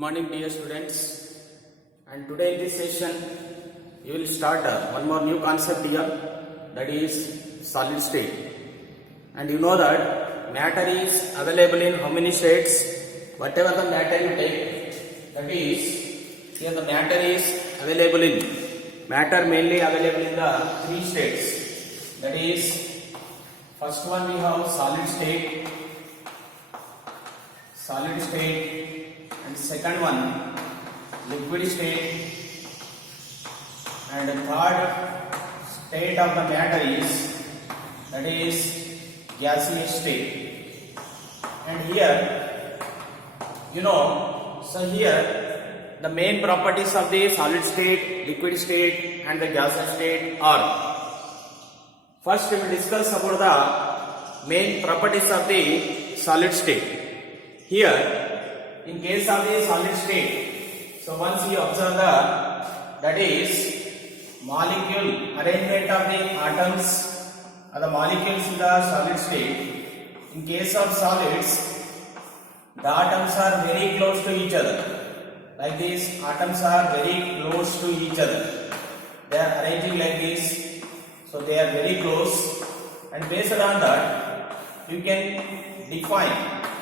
morning dear students, and today in this session we will start one more new concept here, that is solid state. And you know that matter is available in how many states? Whatever the matter you take, that is, here the matter is available in, matter mainly available in the three states, that is, first one we have solid state, and second one liquid state, and the third state of the matter is, that is gaseous state. And here you know, so here the main properties of the solid state, liquid state and the gaseous state are, first we will discuss about the main properties of the solid state. Here in case of the solid state, so once you observe that is molecule arrangement of the atoms or the molecules in the solid state. In case of solids, the atoms are very close to each other. Like this, atoms are very close to each other. They are arranging like this, so they are very close, and based on that you can define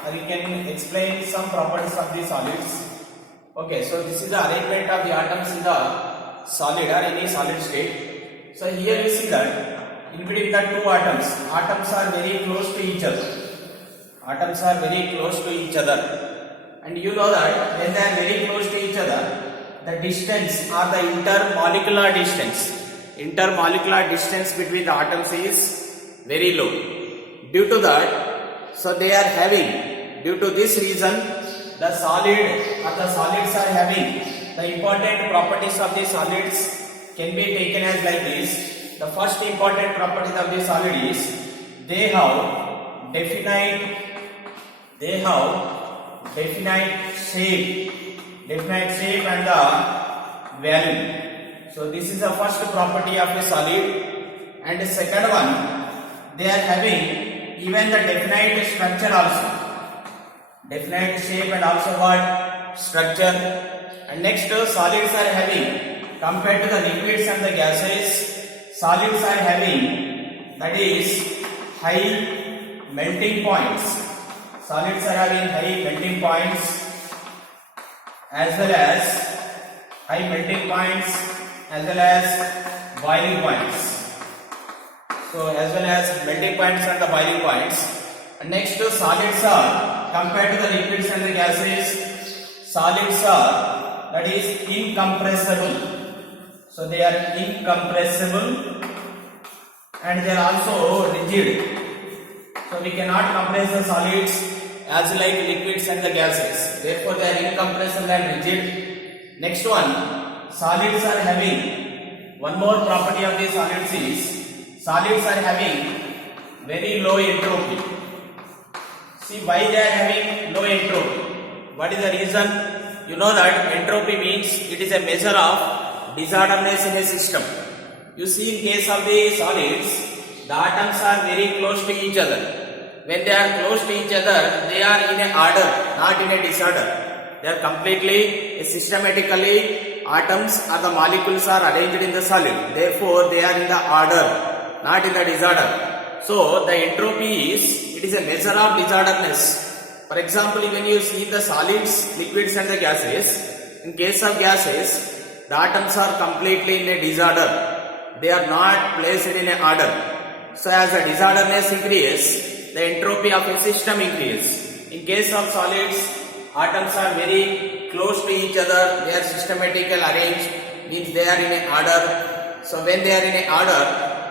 or you can explain some properties of the solids. Okay, so this is the arrangement of the atoms in the solid or any solid state. So here you see that in between the two atoms are very close to each other. Atoms are very close to each other, and you know that when they are very close to each other, the distance or the intermolecular distance between the atoms is very low. Due to that, so they are having, due to this reason, the solid or the solids are having the important properties of the solids can be taken as like this. The first important property of the solid is they have definite shape and the volume. So this is the first property of the solid. And the second one, they are having even the definite structure also, definite shape and also what? Structure. And next, solids are having, compared to the liquids and the gases, solids are having, that is, high melting points. Solids are having high melting points as well as boiling points. So as well as melting points and the boiling points. And next, solids are, compared to the liquids and the gases, solids are, that is, incompressible. So they are incompressible and they are also rigid. So we cannot compress the solids as like liquids and the gases. Therefore they are incompressible and rigid. Next one, solids are having, one more property of the solids is, solids are having very low entropy. See why they are having low entropy. What is the reason? You know that entropy means it is a measure of disorderness in a system. You see, in case of the solids, the atoms are very close to each other. When they are close to each other, they are in a order, not in a disorder. They are completely, systematically, atoms or the molecules are arranged in the solid. Therefore, they are in the order, not in the disorder. So, the entropy is, it is a measure of disorderness. For example, when you see the solids, liquids and the gases, in case of gases, the atoms are completely in a disorder. They are not placed in an order. So, as the disorderness increases, the entropy of a system increases. In case of solids, atoms are very close to each other. They are systematically arranged, means they are in an order. So, when they are in an order,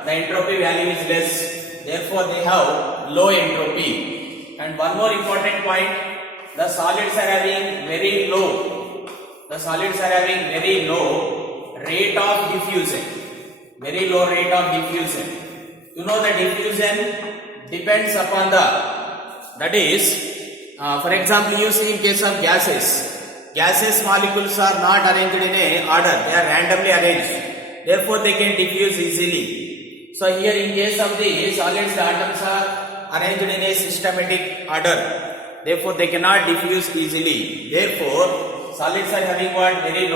the entropy value is less. Therefore, they have low entropy. And one more important point, the solids are having very low. The solids are having very low rate of diffusion. Very low rate of diffusion. You know the diffusion depends upon the, that is, for example, you see in case of gases molecules are not arranged in a order. They are randomly arranged. Therefore, they can diffuse easily. So here in case of the solids, the atoms are arranged in a systematic order. Therefore, they cannot diffuse easily. Therefore, solids are having what? Very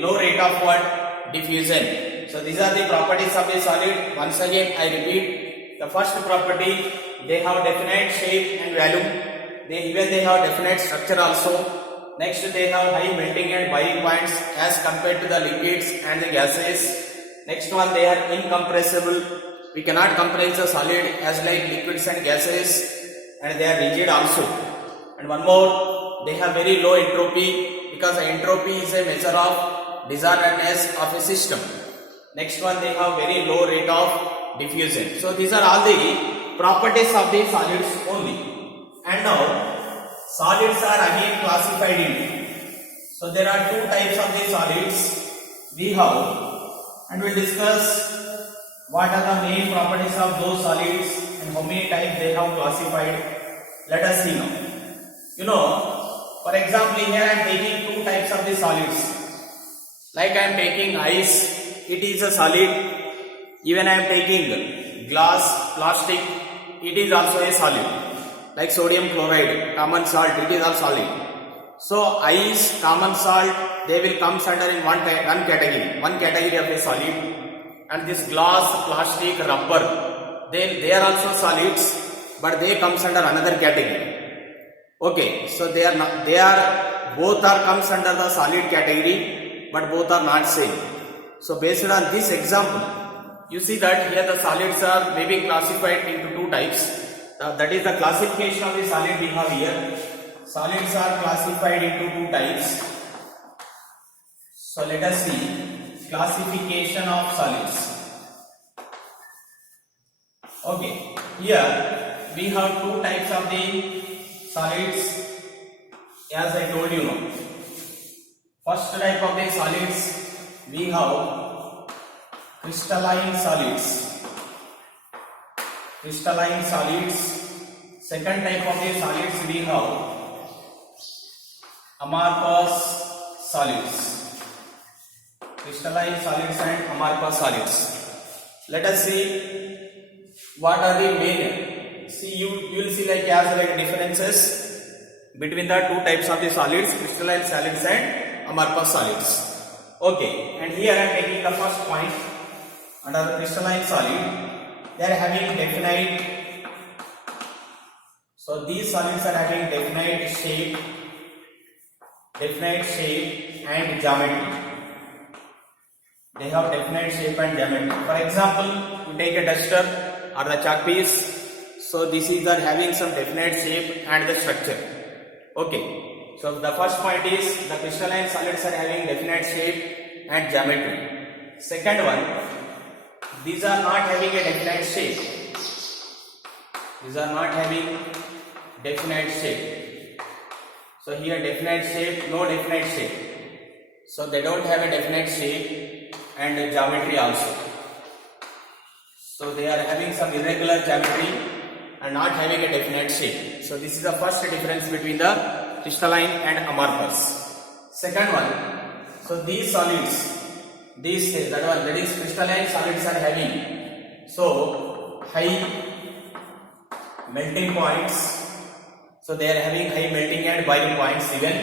low rate of what? Diffusion. So these are the properties of the solid. Once again I repeat, the first property, they have definite shape and volume. They have definite structure also. Next, they have high melting and boiling points as compared to the liquids and the gases. Next one, they are incompressible. We cannot compress the solid as like liquids and gases, and they are rigid also. And one more, they have very low entropy, because entropy is a measure of disorderliness of a system. Next one, they have very low rate of diffusion. So these are all the properties of the solids only. And now solids are again classified into. So there are two types of the solids we have, and we'll discuss what are the main properties of those solids and how many types they have classified. Let us see now. You know, for example, here I am taking two types of the solids. Like I am taking ice, it is a solid. Even I am taking glass, plastic, it is also a solid. Like sodium chloride, common salt, it is all solid. So ice, common salt, they will come under in one category of a solid. And this glass, plastic, rubber, they are also solids, but they comes under another category. Okay, so both comes under the solid category, but both are not same. So based on this example, you see that here the solids are maybe classified into two types. That is the classification of the solid we have here. Solids are classified into two types. So let us see classification of solids. Okay, here we have two types of the solids, as I told you now. First type of the solids, we have crystalline solids. Crystalline solids. Second type of the solids, we have amorphous solids. Crystalline solids and amorphous solids. Let us see what are the main. See, you will see like differences between the two types of the solids, crystalline solids and amorphous solids. Okay, and here I am taking the first point. Under the crystalline solid, they are having definite. So these solids are having definite shape and geometry. They have definite shape and geometry. For example, you take a duster or the chalk piece. So this is having some definite shape and the structure. Okay. So the first point is the crystalline solids are having definite shape and geometry. Second one, these are not having a definite shape. These are not having definite shape. So here definite shape, no definite shape. So they don't have a definite shape and geometry also. So they are having some irregular geometry and not having a definite shape. So this is the first difference between the crystalline and amorphous. Second one, so these solids, that is crystalline solids are having so high melting points. So they are having high melting and boiling points even,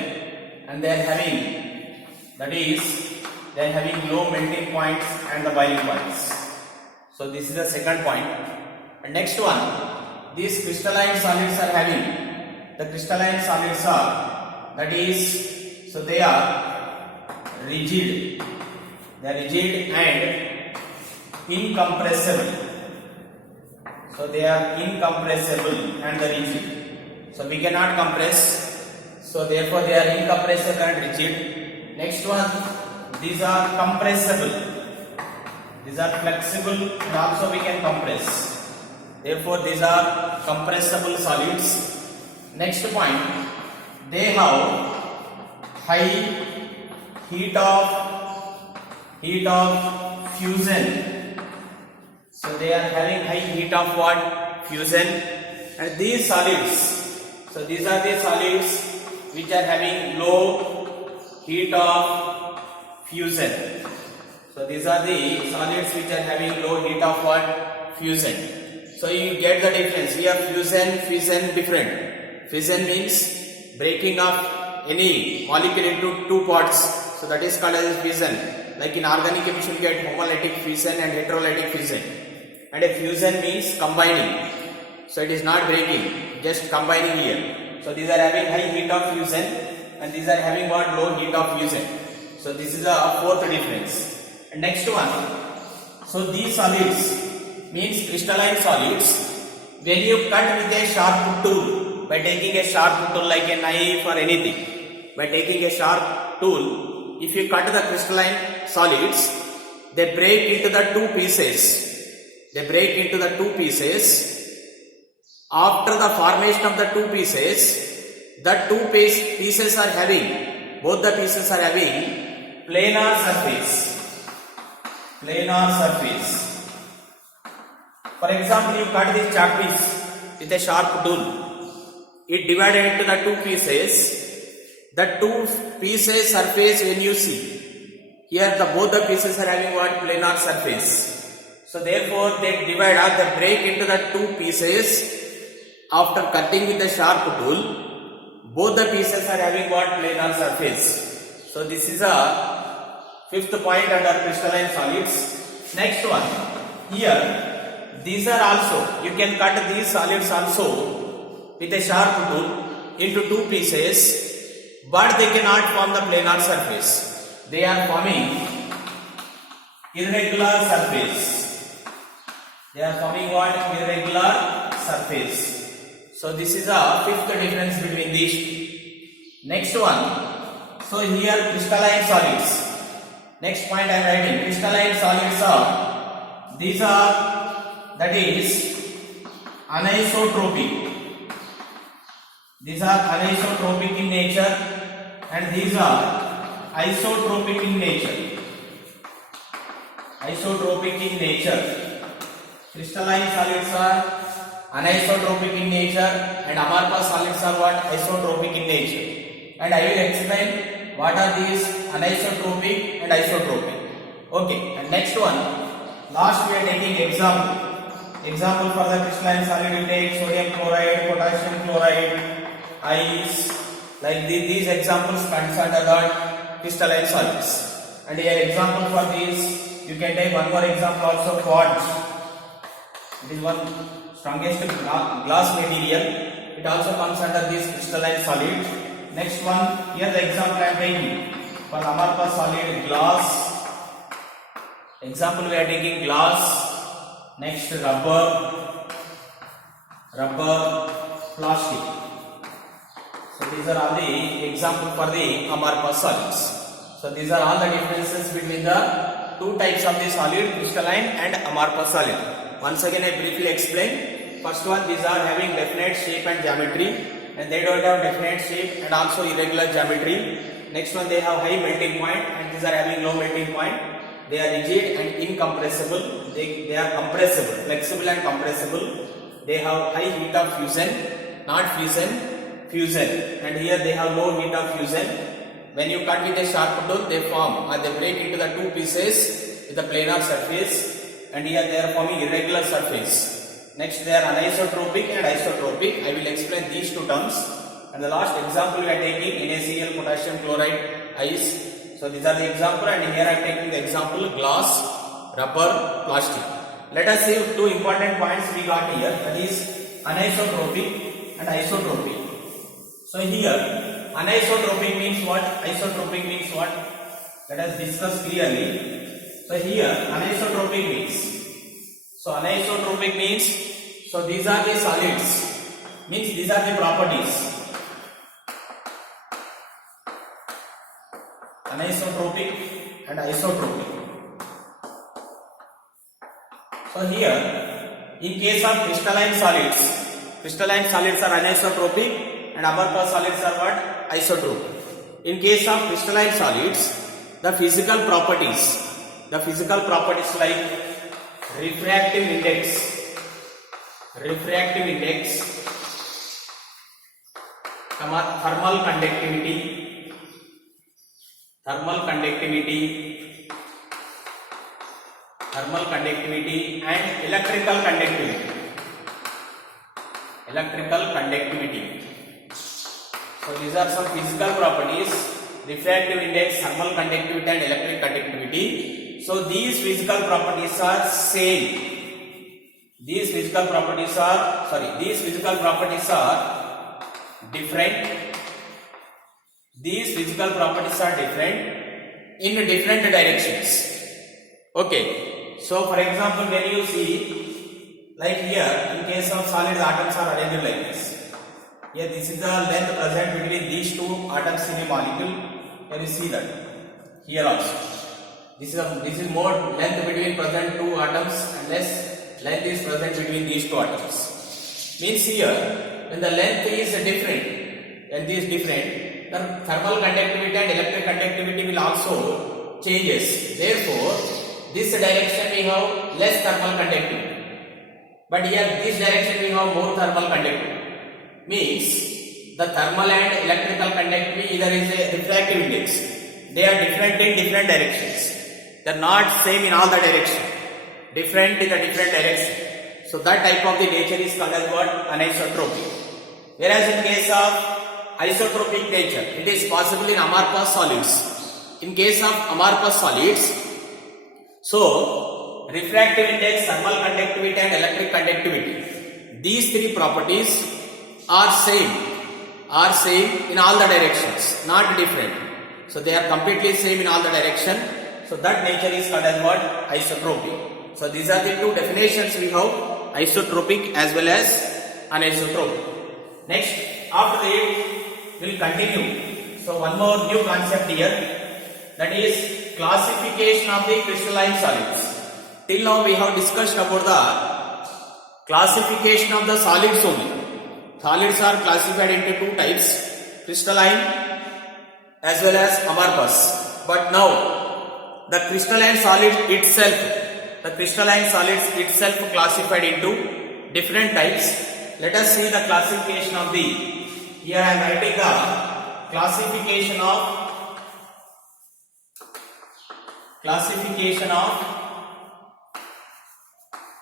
and they are having, that is, they are having low melting points and the boiling points. So this is the second point. And next one, these crystalline solids are having, the crystalline solids are, that is, so they are rigid. They are rigid and incompressible. So they are incompressible and the rigid. So we cannot compress. So therefore they are incompressible and rigid. Next one, these are compressible. These are flexible and also we can compress. Therefore these are compressible solids. Next point, they have high heat of fusion. So they are having high heat of what? Fusion. And these solids, so these are the solids which are having low heat of fusion. So these are the solids which are having low heat of what? Fusion. So you get the difference. We have fusion different. Fission means breaking up any molecule into two parts, so that is called as fission. Like in organic chemistry, you get homolytic fission and heterolytic fission. And a fusion means combining. So it is not breaking, just combining here. So these are having high heat of fusion, and these are having what, low heat of fusion. So this is a fourth difference. And next one, so these solids means crystalline solids. When you cut with a sharp tool, by taking a sharp tool like a knife or anything, by taking a sharp tool, if you cut the crystalline solids, they break into the two pieces. They break into the two pieces. After the formation of the two pieces, the two pieces are having, both the pieces are having planar surface. Planar surface. For example, you cut this chalk piece with a sharp tool. It divided into the two pieces. The two pieces surface, when you see, here both the pieces are having what, planar surface. So therefore they divide or they break into the two pieces. After cutting with a sharp tool, both the pieces are having what, planar surface. So this is a fifth point under crystalline solids. Next one, here these are also, you can cut these solids also with a sharp tool into two pieces, but they cannot form the planar surface. They are forming irregular surface. They are forming what, irregular surface. So this is a fifth difference between these two. Next one, so here crystalline solids. Next point I am writing, crystalline solids are, these are, that is anisotropic. These are anisotropic in nature, and these are isotropic in nature. Isotropic in nature. Crystalline solids are anisotropic in nature, and amorphous solids are what, isotropic in nature. And I will explain what are these anisotropic and isotropic. Okay, and next one, last we are taking example. Example for the crystalline solid, we take sodium chloride, potassium chloride, ice. Like these examples consider the crystalline solids. And here example for these, you can take one more example also, quartz. It is one strongest glass material. It also comes under this crystalline solid. Next one, here the example I am taking for amorphous solid, glass. Example we are taking glass. Next, rubber, plastic. So these are all the example for the amorphous solids. So these are all the differences between the two types of the solid, crystalline and amorphous solid. Once again I briefly explain. First one, these are having definite shape and geometry, and they don't have definite shape and also irregular geometry. Next one, they have high melting point, and these are having low melting point. They are rigid and incompressible. They are compressible, flexible and compressible. They have high heat of fusion, not fission, fusion. And here they have low heat of fusion. When you cut with a sharp tool, they form or they break into the two pieces with a planar surface. And here they are forming irregular surface. Next, they are anisotropic and isotropic. I will explain these two terms. And the last example we are taking NaCl, potassium chloride, ice. So these are the example, and here I am taking the example glass, rubber, plastic. Let us see two important points we got here, that is anisotropic and isotropic. So here anisotropic means what? Isotropic means what? Let us discuss clearly. So here anisotropic means, so anisotropic means, so these are the solids, means these are the properties. Anisotropic and isotropic. So here, in case of crystalline solids are anisotropic and amorphous solids are what? Isotropic. In case of crystalline solids, the physical properties like refractive index, thermal conductivity and electrical conductivity. So these are some physical properties: refractive index, thermal conductivity and electric conductivity. So these physical properties are same. These physical properties are different. These physical properties are different in different directions. Okay. So for example, when you see, like here, in case of solids, atoms are arranged like this. Here, this is the length present between these two atoms in a molecule. Can you see that? Here also, this is more length between present two atoms and less length is present between these two atoms. Means here, when the length is different, the thermal conductivity and electric conductivity will also changes. Therefore, this direction we have less thermal conductivity, but here this direction we have more thermal conductivity. Means the thermal and electrical conductivity either is a refractive index. They are different in different directions. They are not same in all the directions. Different in the different direction. So that type of the nature is called as what? Anisotropic. Whereas in case of isotropic nature, it is possible in amorphous solids. In case of amorphous solids, so refractive index, thermal conductivity and electric conductivity, these three properties are same in all the directions, not different. So they are completely same in all the direction. So that nature is called as what? Isotropic. So these are the two definitions we have: isotropic as well as anisotropic. Next, after that, we'll continue. So one more new concept here, that is classification of the crystalline solids. Till now we have discussed about the classification of the solids only. Solids are classified into two types: crystalline as well as amorphous. But now the crystalline solids itself classified into different types. Let us see the classification of the. Here I am writing the classification of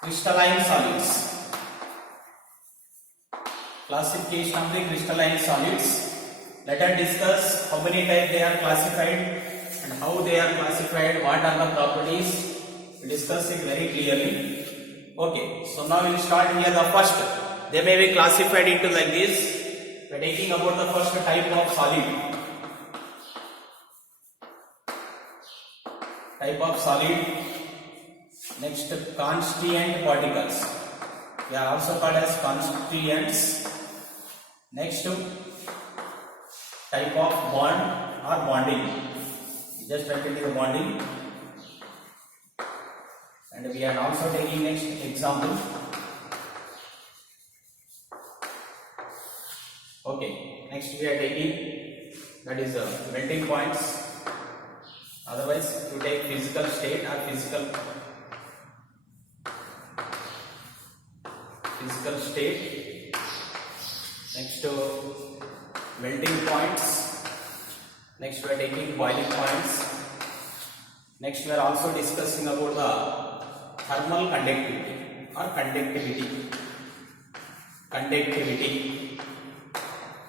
crystalline solids. Classification of the crystalline solids. Let us discuss how many types they are classified and how they are classified, what are the properties. We discuss it very clearly. Okay, so now we will start here the first. They may be classified into like this. We are taking about the first type of solid. Next, constituent particles. They are also called as constituents. Next, type of bond or bonding. Just write it in the bonding. And we are also taking next example. Okay, next we are taking, that is melting points. Otherwise, to take physical state or physical state. Next, melting points. Next, we are taking boiling points. Next, we are also discussing about the thermal conductivity or conductivity.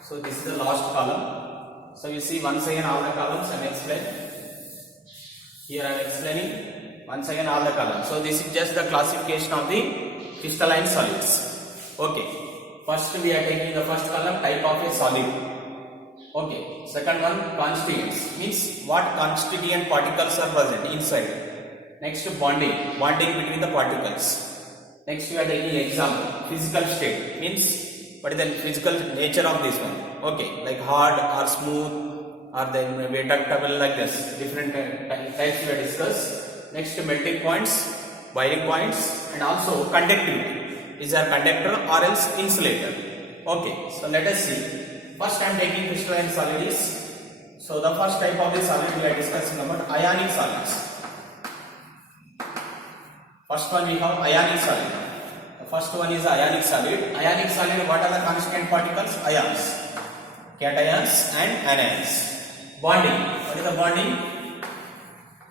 So this is the last column. So you see once again all the columns I am explaining. Here I am explaining once again all the columns. So this is just the classification of the crystalline solids. Okay. First we are taking the first column, type of a solid. Okay. Second one, constituents, means what constituent particles are present inside. Next, bonding between the particles. Next we are taking example, physical state, means what is the physical nature of this one. Okay, like hard or smooth or then maybe ductile, like this. Different types we have discussed. Next, melting points, boiling points, and also conductivity. Is a conductor or else insulator. Okay, so let us see. First I am taking crystalline solids. So the first type of the solid we are discussing about ionic solids. First one we have ionic solid. The first one is ionic solid. Ionic solid, what are the constituent particles? Ions, cations and anions. Bonding, what is the bonding?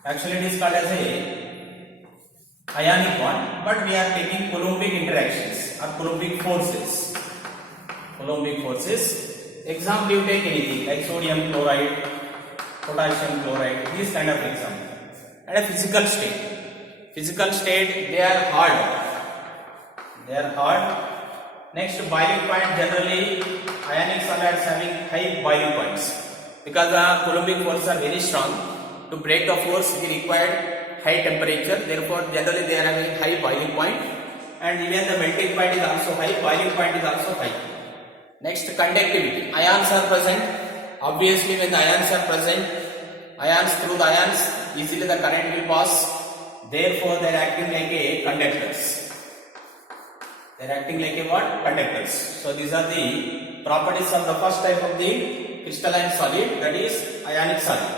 Actually it is called as a ionic bond, but we are taking Coulombic interactions or Coulombic forces. Example you take anything like sodium chloride, potassium chloride, these kind of example. And a physical state. Physical state, they are hard. They are hard. Next, boiling point, generally ionic solids having high boiling points. Because the Coulombic forces are very strong. To break the force, we require high temperature. Therefore, generally they are having high boiling point. And even the melting point is also high, boiling point is also high. Next, conductivity. Ions are present. Obviously, when the ions are present, through the ions, easily the current will pass. Therefore, they are acting like a conductors. They are acting like a what? Conductors. So, these are the properties of the first type of the crystalline solid, that is ionic solid.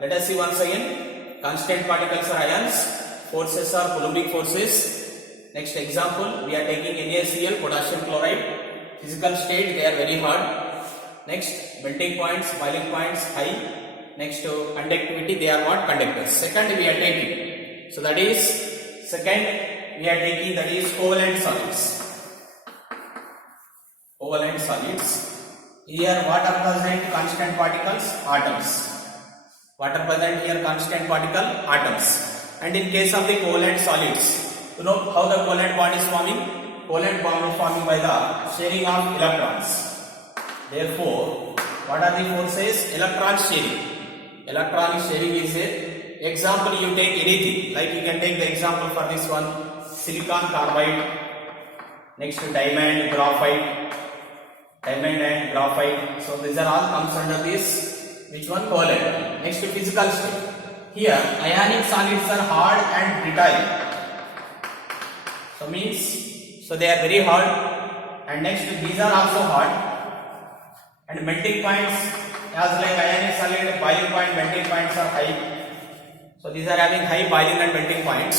Let us see once again. Constant particles are ions. Forces are Coulombic forces. Next example, we are taking NaCl, potassium chloride. Physical state, they are very hard. Next, melting points, boiling points, high. Next, conductivity, they are what? Conductors. Second, we are taking. So that is, second, we are taking, that is covalent solids. Covalent solids. Here, what are present? Constant particles, atoms. What are present here? Constant particle, atoms. And in case of the covalent solids, you know how the covalent bond is forming? Covalent bond is forming by the sharing of electrons. Therefore, what are the forces? Electron sharing. Electron sharing is a example. You take anything, like you can take the example for this one, silicon carbide. Next, diamond, graphite, diamond and graphite. So these are all comes under this. Which one? Covalent. Next, physical state. Here, ionic solids are hard and brittle. So means, so they are very hard. And next, these are also hard. And melting points, as like ionic solid, boiling point, melting points are high. So these are having high boiling and melting points.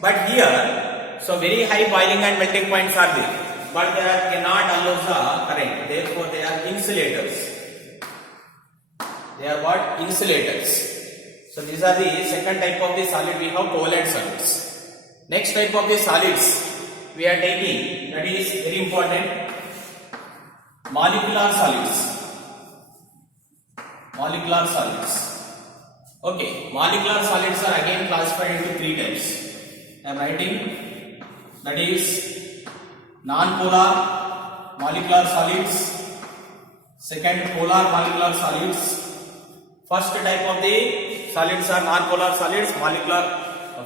But here, so very high boiling and melting points are there. But they are cannot allow the current. Therefore, they are insulators. They are what? Insulators. So these are the second type of the solid. We have covalent solids. Next type of the solids we are taking, that is very important, molecular solids. Molecular solids. Okay, molecular solids are again classified into three types. I am writing, that is non-polar molecular solids, second polar molecular solids. First type of the solids are non-polar solids,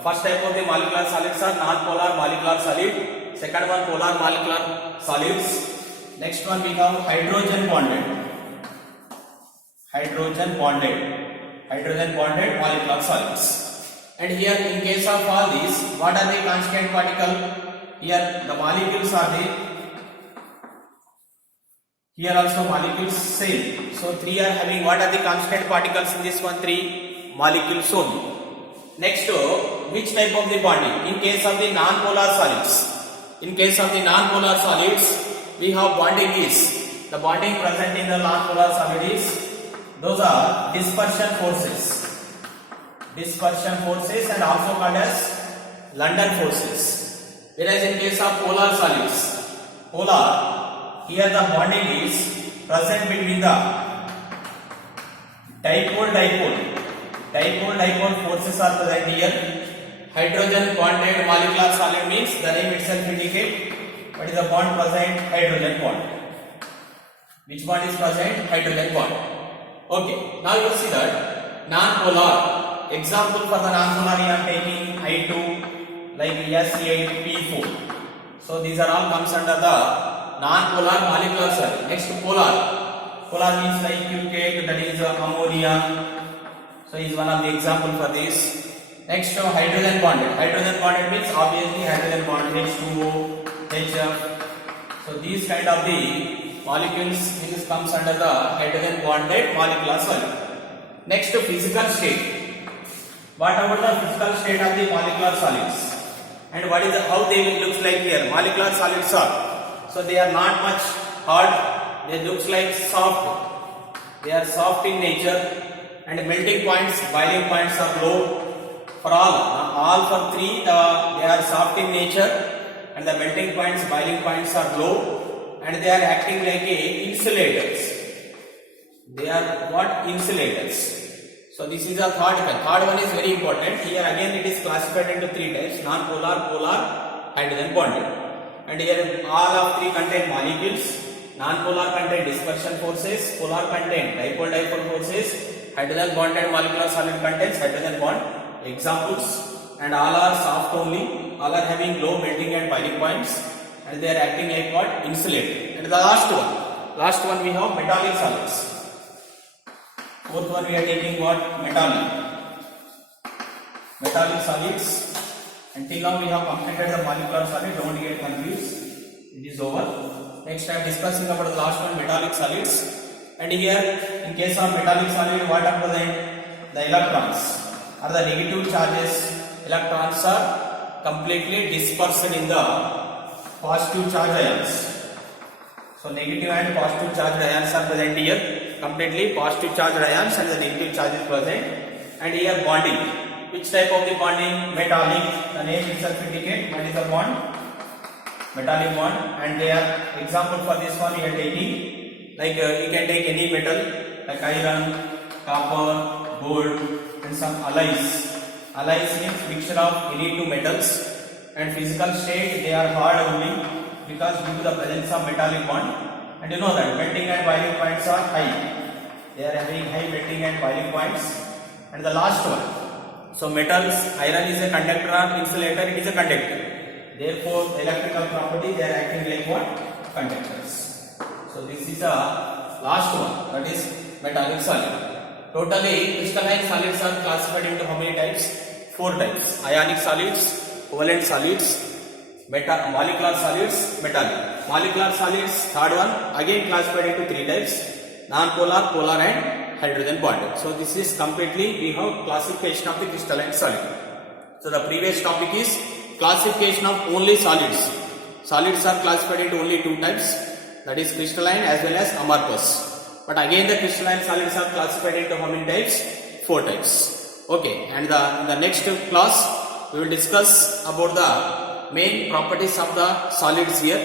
first type of the molecular solids are non-polar molecular solid, second one polar molecular solids. Next one we have hydrogen bonded molecular solids. And here in case of all these, what are the constant particle? Here the molecules are there. Here also molecules same. So three are having, what are the constant particles in this one? Three molecules only. Next, which type of the bonding? In case of the non-polar solids, we have bonding is, the bonding present in the non-polar solid is, those are dispersion forces and also called as London forces. Whereas in case of polar solids, here the bonding is present between the dipole forces are present here. Hydrogen bonded molecular solid means the name itself indicate what is the bond present? Hydrogen bond. Which bond is present? Hydrogen bond. Okay, now you see that non-polar. Example for the non-polar, I am taking I2 like S8P4. So these are all comes under the non-polar molecular solid. Next, polar means like Q-cake, that is ammonia. So is one of the example for this. Next, hydrogen bonded means obviously hydrogen bond H2O, HF. So these kind of the molecules which comes under the hydrogen bonded molecular solid. Next, physical state. What about the physical state of the molecular solids? And what is how they looks like here? Molecular solids are, so they are not much hard. They looks like soft. They are soft in nature. And melting points, boiling points are low. For all for three, they are soft in nature, and the melting points, boiling points are low, and they are acting like insulators. They are what? Insulators. So this is a third one. Third one is very important. Here again it is classified into three types: non-polar, polar, hydrogen bonded. And here all of three contain molecules. Non-polar contain dispersion forces, polar contain dipole-dipole forces, hydrogen bonded molecular solid contains hydrogen bond. Examples, and all are soft only, all are having low melting and boiling points, and they are acting like what? Insulator. And the last one we have metallic solids. Fourth one we are taking what? Metallic solids. Until now we have completed the molecular solid. Don't get confused. It is over. Next I am discussing about the last one, metallic solids. And here in case of metallic solid, what are the electrons or the negative charges? Electrons are completely dispersed in the positive charge ions. So negative and positive charged ions are present here. Completely positive charged ions and the negative charge is present. And here bonding. Which type of the bonding? Metallic. The name itself indicates what is the bond? Metallic bond. And they are example for this one you are taking. Like you can take any metal like iron, copper, gold, and some alloys. Alloys means mixture of any two metals. And physical state they are hard only, because due to the presence of metallic bond. And you know that melting and boiling points are high. They are having high melting and boiling points. And the last one, so metals, iron is a conductor or insulator, it is a conductor. Therefore, the electrical property they are acting like what? Conductors. So this is the last one, that is metallic solid. Totally, crystalline solids are classified into how many types? 4 types: ionic solids, covalent solids, molecular solids, metallic. Molecular solids, third one, again classified into 3 types: non-polar, polar and hydrogen bonded. So this is completely, we have classification of the crystalline solid. So the previous topic is classification of only solids. Solids are classified into only 2 types, that is crystalline as well as amorphous. But again the crystalline solids are classified into how many types? 4 types. Okay, and in the next class we will discuss about the main properties of the solids here.